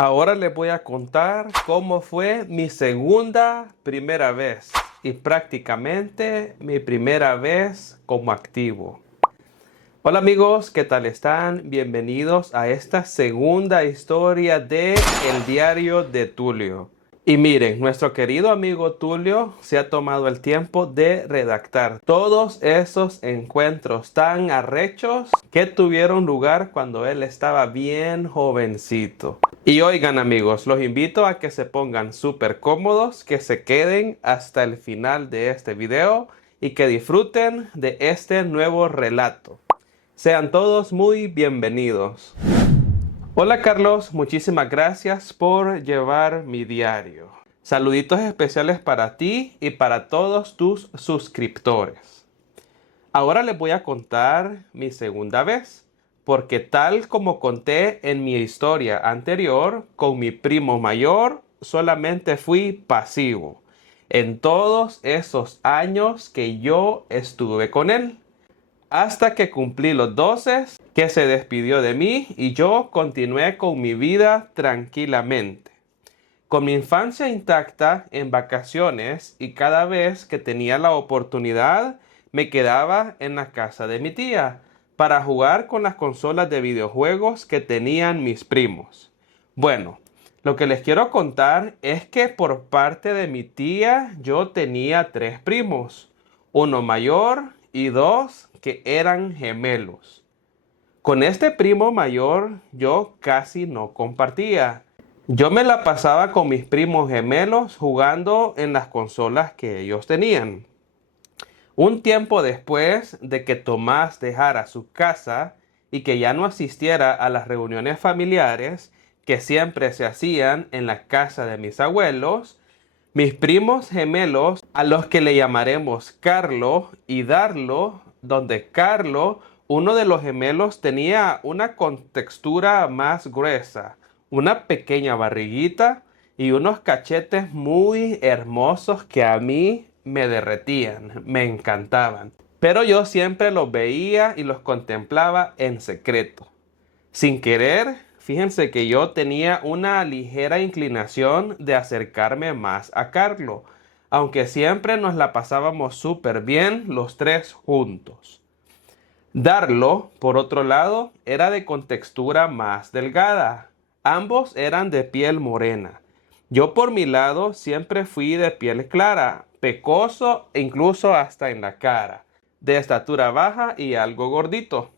Ahora les voy a contar cómo fue mi primera vez y prácticamente mi primera vez como activo. Hola amigos, ¿qué tal están? Bienvenidos a esta segunda historia de El Diario de Tulio. Y miren, nuestro querido amigo Tulio se ha tomado el tiempo de redactar todos esos encuentros tan arrechos que tuvieron lugar cuando él estaba bien jovencito. Y oigan amigos, los invito a que se pongan súper cómodos, que se queden hasta el final de este video y que disfruten de este nuevo relato. Sean todos muy bienvenidos. Hola Carlos, muchísimas gracias por llevar mi diario. Saluditos especiales para ti y para todos tus suscriptores. Ahora les voy a contar mi segunda vez, porque tal como conté en mi historia anterior, con mi primo mayor solamente fui pasivo en todos esos años que yo estuve con él. Hasta que cumplí los 12, que se despidió de mí y yo continué con mi vida tranquilamente. Con mi infancia intacta en vacaciones y cada vez que tenía la oportunidad me quedaba en la casa de mi tía para jugar con las consolas de videojuegos que tenían mis primos. Bueno, lo que les quiero contar es que por parte de mi tía yo tenía 3 primos, uno mayor y 2 que eran gemelos. Con este primo mayor yo casi no compartía. Yo me la pasaba con mis primos gemelos jugando en las consolas que ellos tenían. Un tiempo después de que Tomás dejara su casa y que ya no asistiera a las reuniones familiares que siempre se hacían en la casa de mis abuelos, mis primos gemelos, a los que le llamaremos Carlo y Darlo, donde Carlo, uno de los gemelos, tenía una contextura más gruesa, una pequeña barriguita y unos cachetes muy hermosos que a mí me derretían, me encantaban. Pero yo siempre los veía y los contemplaba en secreto. Sin querer, fíjense que yo tenía una ligera inclinación de acercarme más a Carlo, aunque siempre nos la pasábamos súper bien los 3 juntos. Darlo, por otro lado, era de contextura más delgada. Ambos eran de piel morena. Yo por mi lado siempre fui de piel clara, pecoso e incluso hasta en la cara, de estatura baja y algo gordito.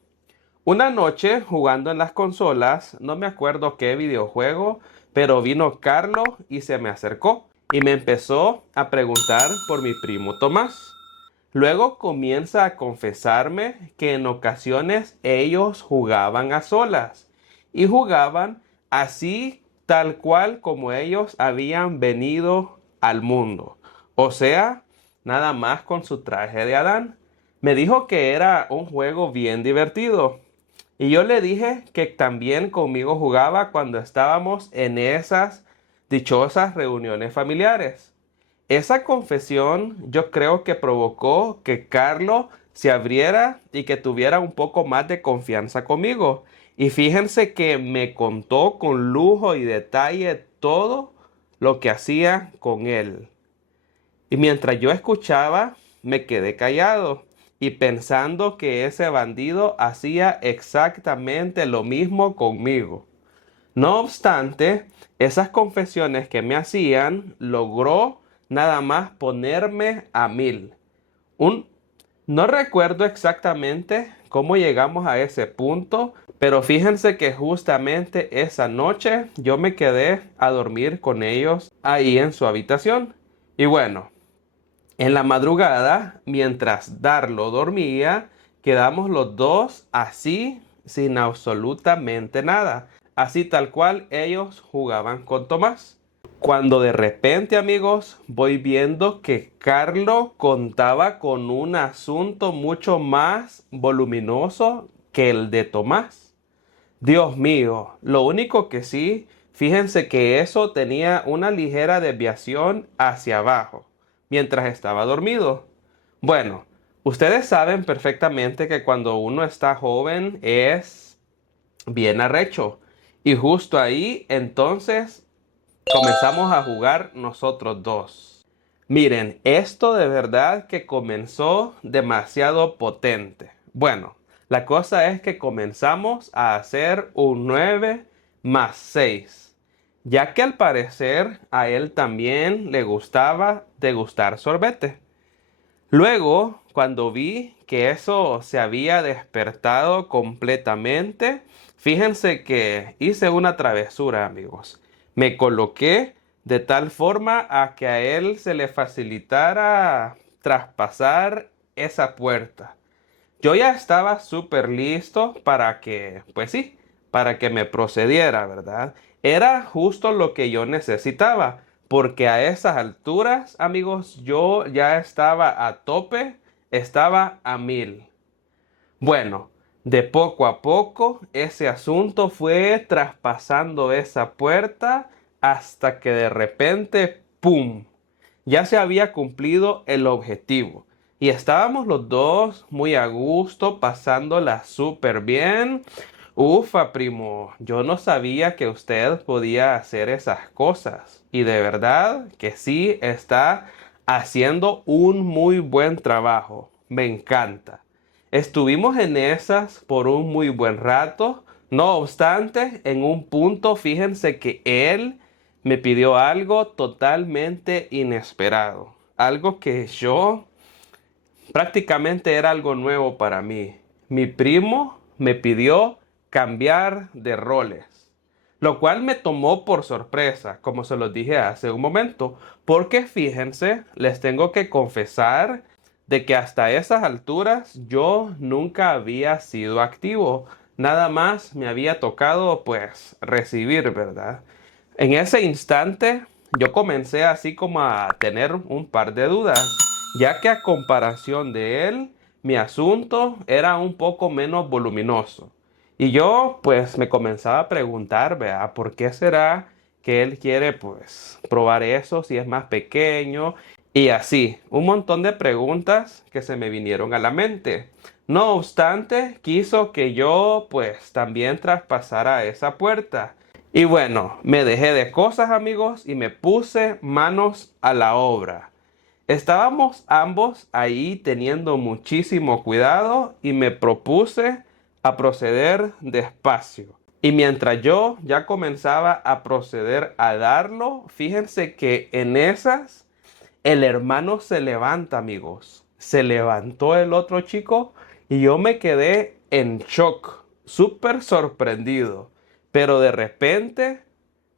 Una noche, jugando en las consolas, no me acuerdo qué videojuego, pero vino Carlo y se me acercó y me empezó a preguntar por mi primo Tomás. Luego comienza a confesarme que en ocasiones ellos jugaban a solas y jugaban así tal cual como ellos habían venido al mundo. O sea, nada más con su traje de Adán. Me dijo que era un juego bien divertido. Y yo le dije que también conmigo jugaba cuando estábamos en esas dichosas reuniones familiares. Esa confesión yo creo que provocó que Carlos se abriera y que tuviera un poco más de confianza conmigo. Y fíjense que me contó con lujo y detalle todo lo que hacía con él. Y mientras yo escuchaba, me quedé callado y pensando que ese bandido hacía exactamente lo mismo conmigo. No obstante, esas confesiones que me hacían logró nada más ponerme a 1000. No recuerdo exactamente cómo llegamos a ese punto, pero fíjense que justamente esa noche yo me quedé a dormir con ellos ahí en su habitación. Y bueno, en la madrugada, mientras Darlo dormía, quedamos los dos así, sin absolutamente nada, así tal cual ellos jugaban con Tomás. Cuando de repente, amigos, voy viendo que Carlo contaba con un asunto mucho más voluminoso que el de Tomás. Dios mío, lo único que sí, fíjense que eso tenía una ligera desviación hacia abajo, mientras estaba dormido. Bueno, ustedes saben perfectamente que cuando uno está joven es bien arrecho. Y justo ahí, entonces, comenzamos a jugar nosotros dos. Miren, esto de verdad que comenzó demasiado potente. Bueno, la cosa es que comenzamos a hacer un 9 más 6, ya que al parecer a él también le gustaba degustar sorbete. Luego, cuando vi que eso se había despertado completamente, fíjense que hice una travesura, amigos. Me coloqué de tal forma a que a él se le facilitara traspasar esa puerta. Yo ya estaba súper listo para que, pues sí, para que me procediera, ¿verdad? Era justo lo que yo necesitaba, porque a esas alturas, amigos, yo ya estaba a tope, estaba a 1000. Bueno, de poco a poco, ese asunto fue traspasando esa puerta hasta que de repente, ¡pum! Ya se había cumplido el objetivo. Y estábamos los dos muy a gusto, pasándola súper bien. Ufa, primo, yo no sabía que usted podía hacer esas cosas. Y de verdad que sí está haciendo un muy buen trabajo. Me encanta. Estuvimos en esas por un muy buen rato. No obstante, en un punto, fíjense que él me pidió algo totalmente inesperado. Algo que yo prácticamente era algo nuevo para mí. Mi primo me pidió cambiar de roles, lo cual me tomó por sorpresa, como se los dije hace un momento, porque fíjense, les tengo que confesar de que hasta esas alturas yo nunca había sido activo, nada más me había tocado pues recibir, ¿verdad? En ese instante yo comencé así como a tener un par de dudas, ya que a comparación de él, mi asunto era un poco menos voluminoso. Y yo pues me comenzaba a preguntar, vea, ¿por qué será que él quiere pues probar eso si es más pequeño? Y así, un montón de preguntas que se me vinieron a la mente. No obstante, quiso que yo pues también traspasara esa puerta. Y bueno, me dejé de cosas, amigos, y me puse manos a la obra. Estábamos ambos ahí teniendo muchísimo cuidado y me propuse a proceder despacio. Y mientras yo ya comenzaba a proceder a darlo, fíjense que en esas el hermano se levanta, amigos. Se levantó el otro chico y yo me quedé en shock, súper sorprendido. Pero de repente,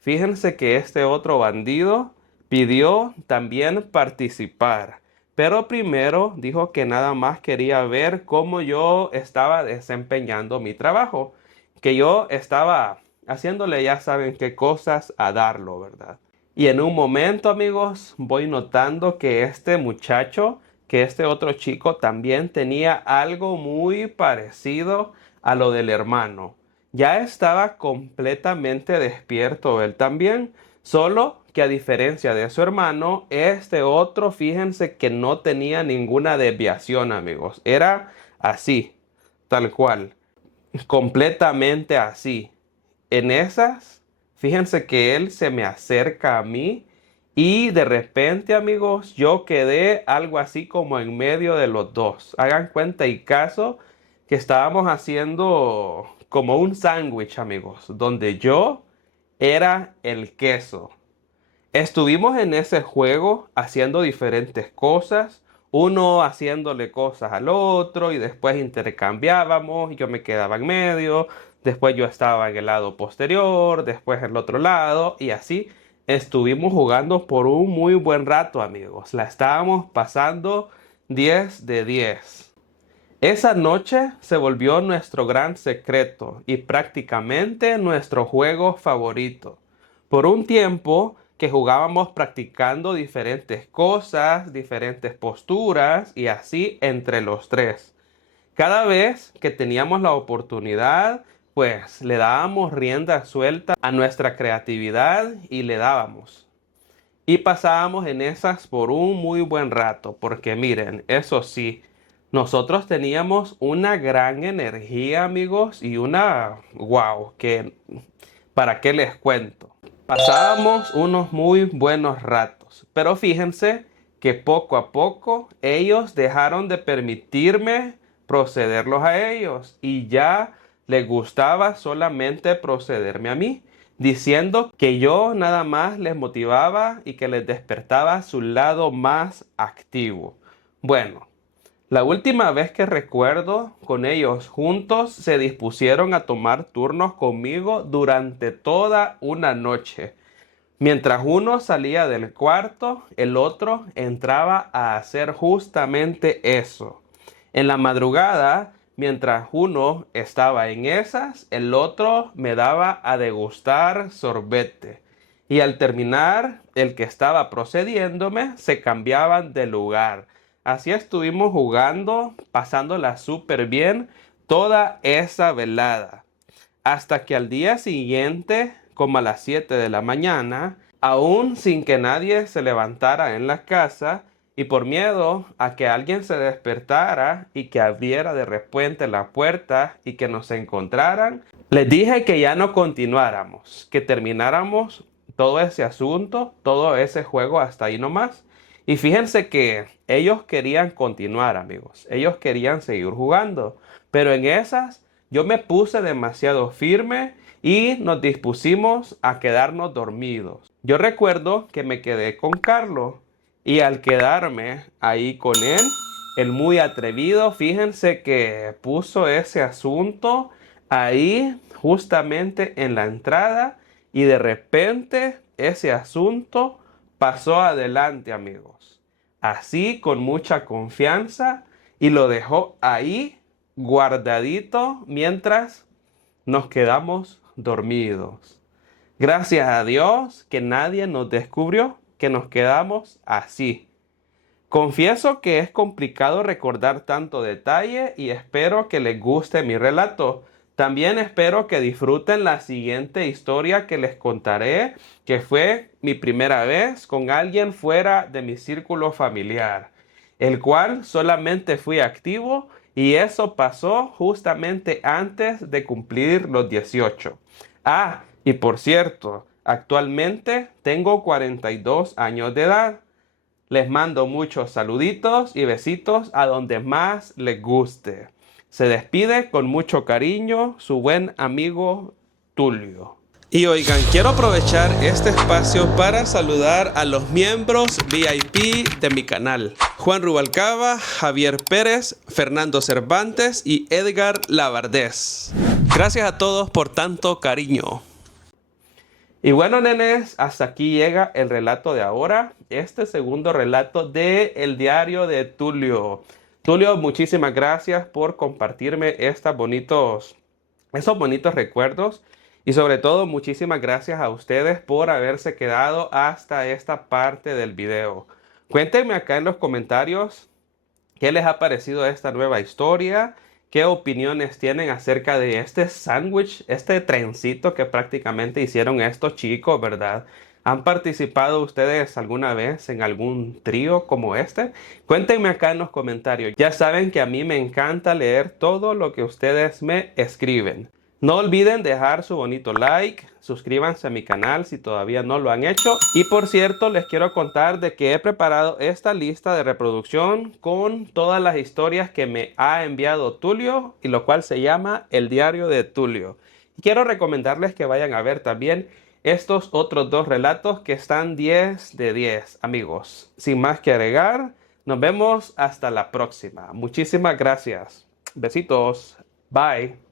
fíjense que este otro bandido pidió también participar. Pero primero dijo que nada más quería ver cómo yo estaba desempeñando mi trabajo. Que yo estaba haciéndole ya saben qué cosas a darlo, ¿verdad? Y en un momento, amigos, voy notando que este muchacho, que este otro chico también tenía algo muy parecido a lo del hermano. Ya estaba completamente despierto él también, solo que a diferencia de su hermano, este otro, fíjense que no tenía ninguna desviación, amigos. Era así, tal cual, completamente así. En esas, fíjense que él se me acerca a mí y de repente, amigos, yo quedé algo así como en medio de los dos. Hagan cuenta y caso que estábamos haciendo como un sándwich, amigos, donde yo era el queso. Estuvimos en ese juego haciendo diferentes cosas, uno haciéndole cosas al otro y después intercambiábamos y yo me quedaba en medio, después yo estaba en el lado posterior, después en el otro lado y así estuvimos jugando por un muy buen rato, amigos. La estábamos pasando 10 de 10. Esa noche se volvió nuestro gran secreto y prácticamente nuestro juego favorito. Por un tiempo que jugábamos practicando diferentes cosas, diferentes posturas y así entre los tres. Cada vez que teníamos la oportunidad, pues le dábamos rienda suelta a nuestra creatividad y le dábamos. Y pasábamos en esas por un muy buen rato, porque miren, eso sí, nosotros teníamos una gran energía, amigos, y una, wow, que ¿Para qué les cuento? Pasábamos unos muy buenos ratos, pero fíjense que poco a poco ellos dejaron de permitirme procederlos a ellos y ya les gustaba solamente procederme a mí, diciendo que yo nada más les motivaba y que les despertaba su lado más activo. Bueno, la última vez que recuerdo con ellos juntos se dispusieron a tomar turnos conmigo durante toda una noche. Mientras uno salía del cuarto, el otro entraba a hacer justamente eso. En la madrugada, mientras uno estaba en esas, el otro me daba a degustar sorbete. Y al terminar, el que estaba procediéndome se cambiaban de lugar. Así estuvimos jugando, pasándola súper bien toda esa velada. Hasta que al día siguiente, como a las 7 de la mañana, aún sin que nadie se levantara en la casa y por miedo a que alguien se despertara y que abriera de repente la puerta y que nos encontraran, les dije que ya no continuáramos, que termináramos todo ese asunto, todo ese juego hasta ahí nomás. Y fíjense que ellos querían continuar, amigos. Ellos querían seguir jugando. Pero en esas yo me puse demasiado firme y nos dispusimos a quedarnos dormidos. Yo recuerdo que me quedé con Carlos y al quedarme ahí con él, el muy atrevido, fíjense que puso ese asunto ahí justamente en la entrada y de repente ese asunto pasó adelante, amigos. Así con mucha confianza y lo dejó ahí guardadito mientras nos quedamos dormidos. Gracias a Dios que nadie nos descubrió que nos quedamos así. Confieso que es complicado recordar tanto detalle y espero que les guste mi relato. También espero que disfruten la siguiente historia que les contaré, que fue mi primera vez con alguien fuera de mi círculo familiar, el cual solamente fui activo y eso pasó justamente antes de cumplir los 18. Ah, y por cierto, actualmente tengo 42 años de edad. Les mando muchos saluditos y besitos a donde más les guste. Se despide con mucho cariño su buen amigo Tulio. Y oigan, quiero aprovechar este espacio para saludar a los miembros VIP de mi canal. Juan Rubalcaba, Javier Pérez, Fernando Cervantes y Edgar Lavardés. Gracias a todos por tanto cariño. Y bueno, nenes, hasta aquí llega el relato de ahora. Este segundo relato de El Diario de Tulio. Tulio, muchísimas gracias por compartirme esos bonitos recuerdos. Y sobre todo, muchísimas gracias a ustedes por haberse quedado hasta esta parte del video. Cuéntenme acá en los comentarios qué les ha parecido esta nueva historia. ¿Qué opiniones tienen acerca de este sándwich, este trencito que prácticamente hicieron estos chicos, verdad? ¿Han participado ustedes alguna vez en algún trío como este? Cuéntenme acá en los comentarios. Ya saben que a mí me encanta leer todo lo que ustedes me escriben. No olviden dejar su bonito like, suscríbanse a mi canal si todavía no lo han hecho. Y por cierto, les quiero contar de que he preparado esta lista de reproducción con todas las historias que me ha enviado Tulio, y lo cual se llama El Diario de Tulio. Y quiero recomendarles que vayan a ver también estos otros dos relatos que están 10 de 10, amigos. Sin más que agregar, nos vemos hasta la próxima. Muchísimas gracias. Besitos. Bye.